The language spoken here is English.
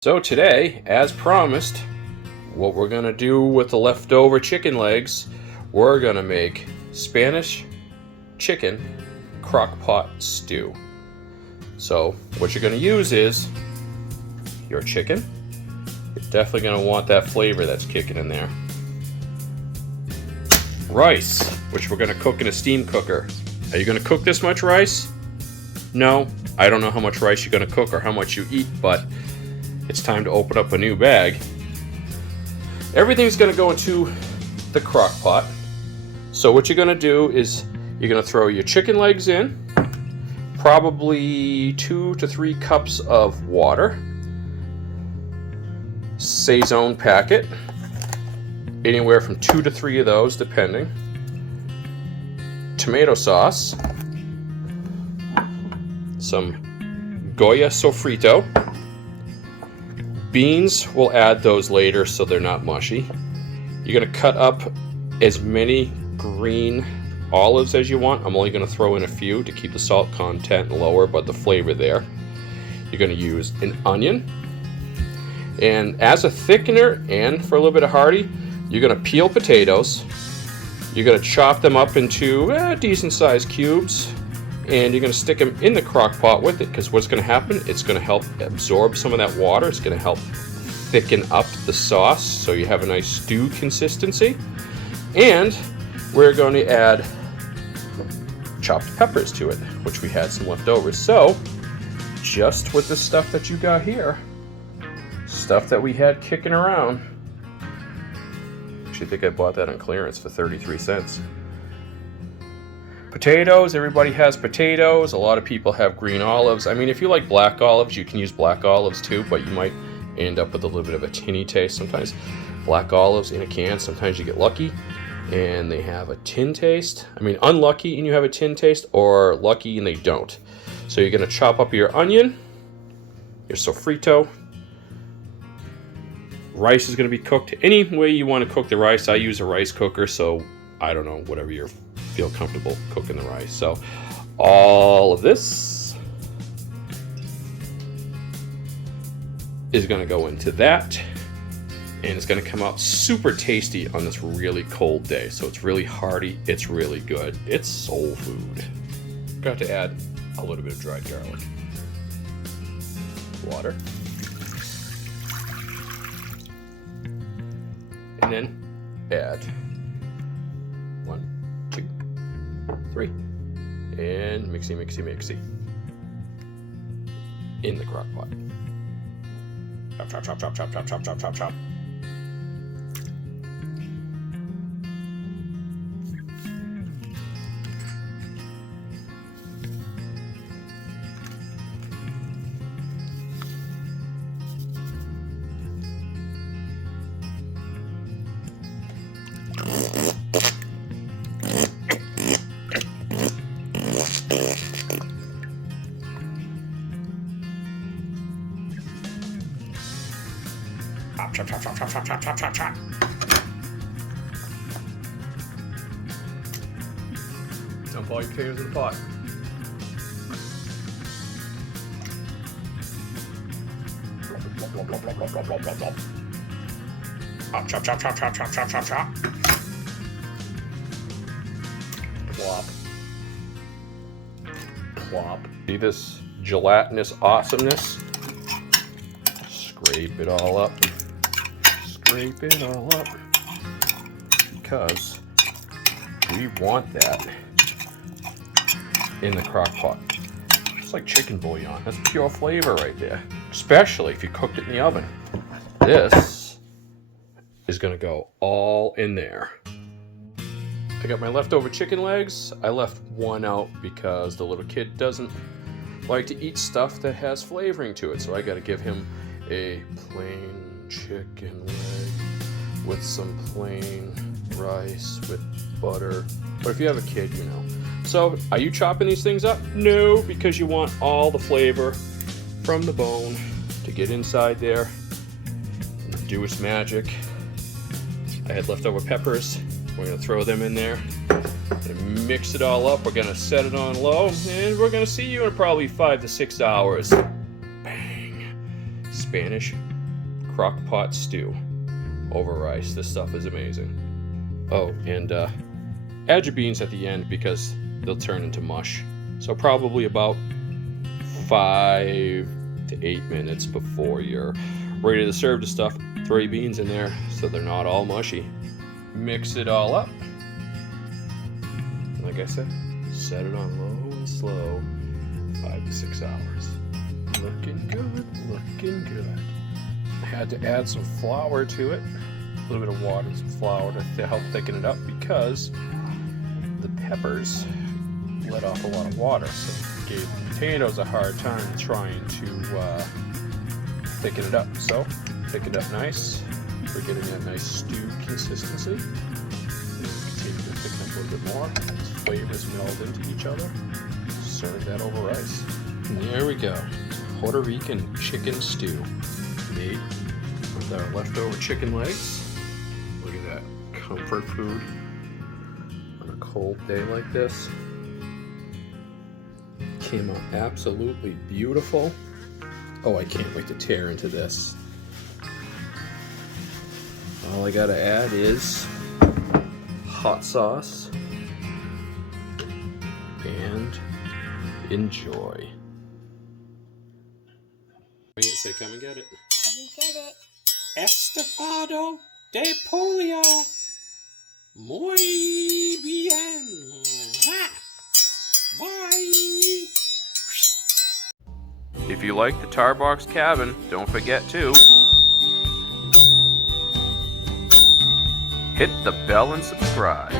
So today, as promised, what we're gonna do with the leftover chicken legs, we're gonna make Spanish chicken crock-pot stew. So what you're gonna use is your chicken. You're definitely gonna want that flavor that's kicking in there. Rice, which we're gonna cook in a steam cooker. Are you gonna cook this much rice? No, I don't know how much rice you're gonna cook or how much you eat, but it's time to open up a new bag. Everything's gonna go into the crock pot. So what you're gonna do is you're gonna throw your chicken legs in, probably 2 to 3 cups of water, Saison packet, anywhere from 2 to 3 of those depending, tomato sauce, some Goya sofrito. Beans, we'll add those later so they're not mushy. You're gonna cut up as many green olives as you want. I'm only gonna throw in a few to keep the salt content lower, but the flavor there. You're gonna use an onion. And as a thickener and for a little bit of hearty, you're gonna peel potatoes. You're gonna chop them up into decent sized cubes. And you're going to stick them in the crock pot with it, because what's going to happen, it's going to help absorb some of that water. It's going to help thicken up the sauce so you have a nice stew consistency. And we're going to add chopped peppers to it, which we had some leftovers. So just with the stuff that you got here, stuff that we had kicking around, actually I think I bought that on clearance for 33 cents. Potatoes, everybody has potatoes. A lot of people have green olives. I mean, if you like black olives, you can use black olives too, but you might end up with a little bit of a tinny taste. Sometimes black olives in a can, sometimes you get lucky and they have a tin taste. I mean, unlucky and you have a tin taste, or lucky and they don't. So you're gonna chop up your onion, your sofrito. Rice is gonna be cooked any way you wanna cook the rice. I use a rice cooker, so I don't know, whatever you feel comfortable cooking the rice. So all of this is going to go into that, and it's going to come out super tasty on this really cold day. So it's really hearty, it's really good, it's soul food. Got to add a little bit of dried garlic, water, and then add 1, 2, 3, and mixy in the crock pot. Chop. Chop. Dump all your potatoes in the pot. Chop. Plop. See this gelatinous awesomeness? Scrape it all up. Because we want that in the crock pot. It's like chicken bouillon. That's pure flavor right there, especially if you cooked it in the oven. This is gonna go all in there. I got my leftover chicken legs. I left one out because the little kid doesn't like to eat stuff that has flavoring to it, so I gotta give him a plain chicken leg with some plain rice with butter. But if you have a kid, you know. So are you chopping these things up? No, because you want all the flavor from the bone to get inside there and do its magic. I had leftover peppers. We're gonna throw them in there and mix it all up. We're gonna set it on low, and we're gonna see you in probably 5 to 6 hours. Bang. Spanish crockpot stew over rice. This stuff is amazing. Oh, and add your beans at the end because they'll turn into mush. So probably about 5 to 8 minutes before you're ready to serve the stuff, throw your beans in there so they're not all mushy. Mix it all up. Like I said, set it on low and slow, 5 to 6 hours. Looking good, looking good. I had to add some flour to it, a little bit of water and some flour to help thicken it up because the peppers let off a lot of water, so it gave the potatoes a hard time trying to thicken it up. So thicken it up nice. We're getting that nice stew consistency. Continue to thicken up a little bit more. As flavors meld into each other. Serve that over rice. And there we go. Puerto Rican chicken stew made with our leftover chicken legs. Look at that comfort food on a cold day like this. Came out absolutely beautiful. Oh, I can't wait to tear into this. All I gotta add is hot sauce and enjoy. Say, come and get it. Come and get it. Estofado de pollo. Muy bien. Bye. If you like the Tarbox Cabin, don't forget to hit the bell and subscribe.